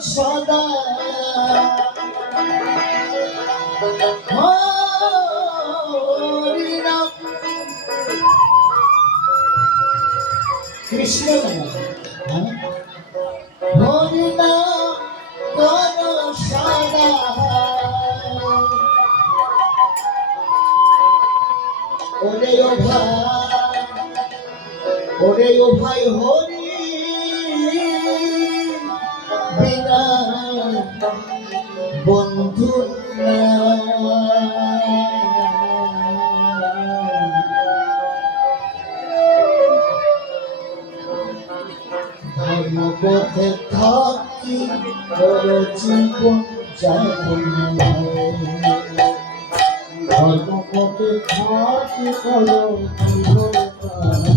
সদা। কৃষ্ণ নাম হরিনাম সদা। ওরে ও ভাই ওরে ও ভাই হরি ধর্মপথে থাকি বড় জীবন যাব ধর্মপথে থাকি বড় জীবন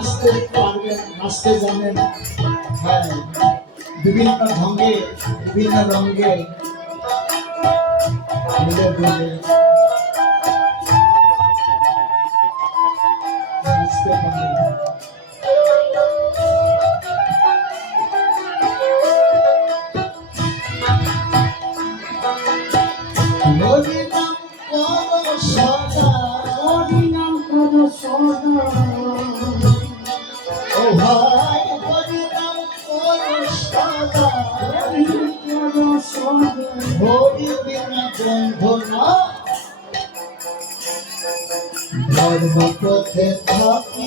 নাচতে পারবেন নাচতে জানেন। হ্যাঁ বিভিন্ন ঢঙ্গে বিভিন্ন রঙ্গে ধর্ম পথে থাকি।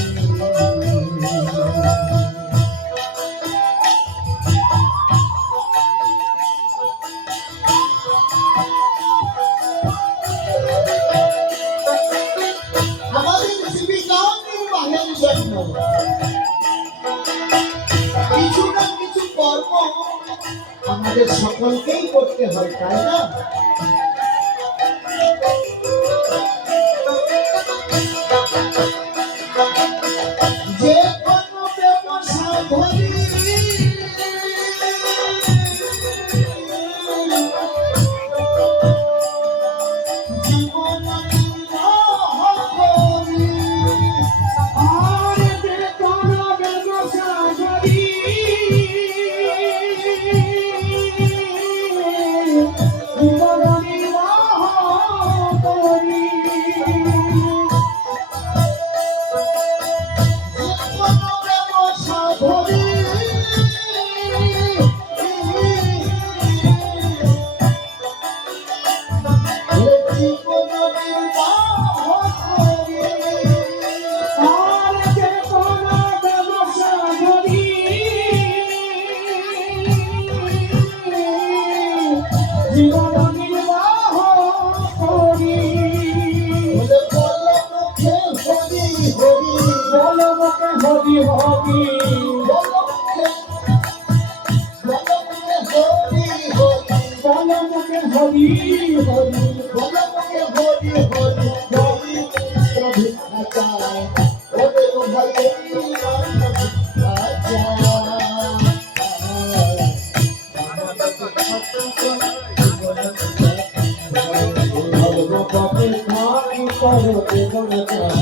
আমাদের সকলকেই করতে হয় তাই না হতে কোনো চাপ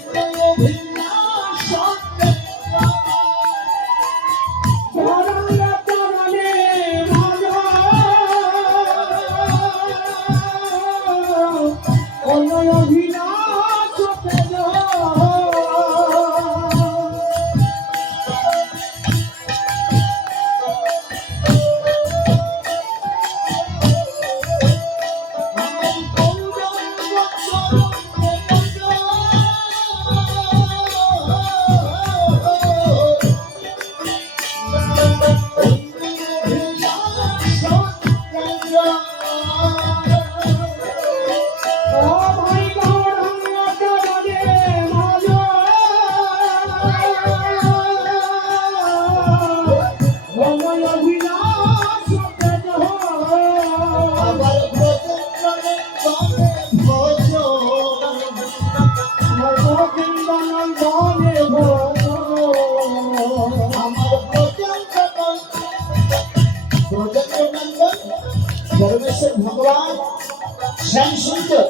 শুনছো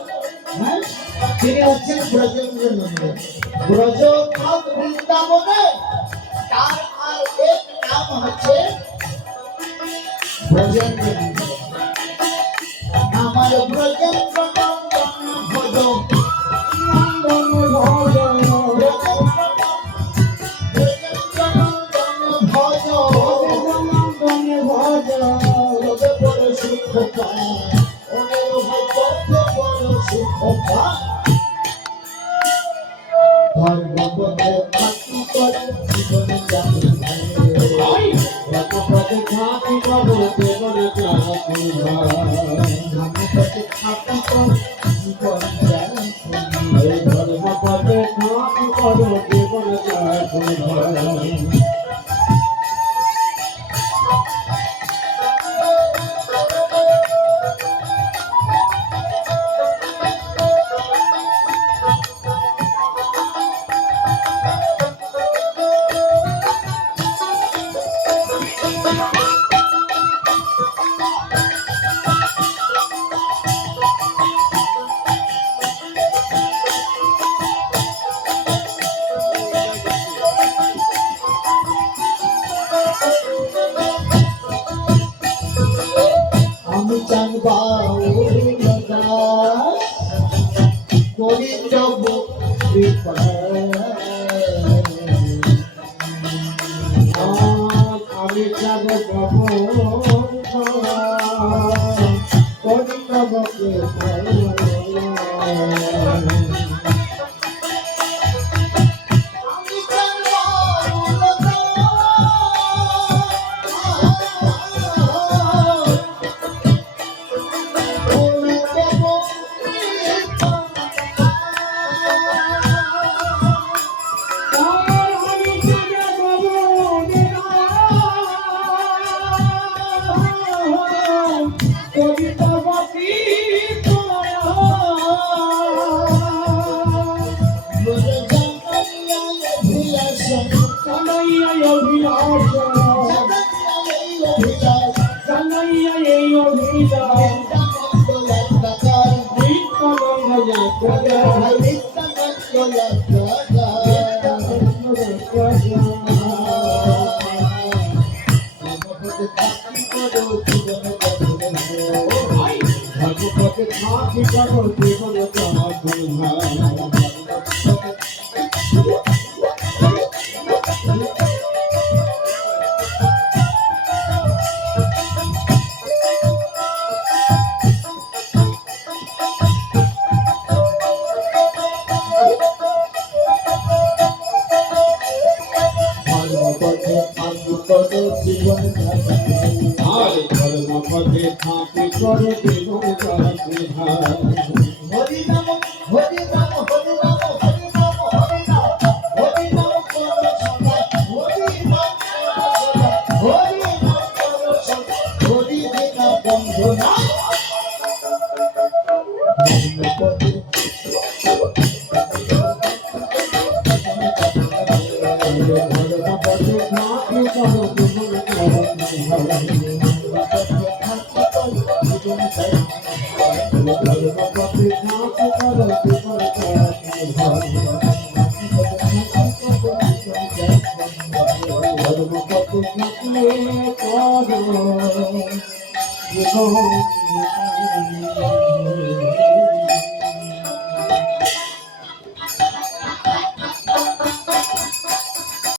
হ্যাঁ? তিনি হচ্ছেন বৃন্দাবনে তার আর এক নাম হচ্ছে ব্রজেন্দ্র আমার ব্রজেন্দ্র নন্দ ভজ Thank you. ভগবতে থাকি করো জীবন ধর্ম পথে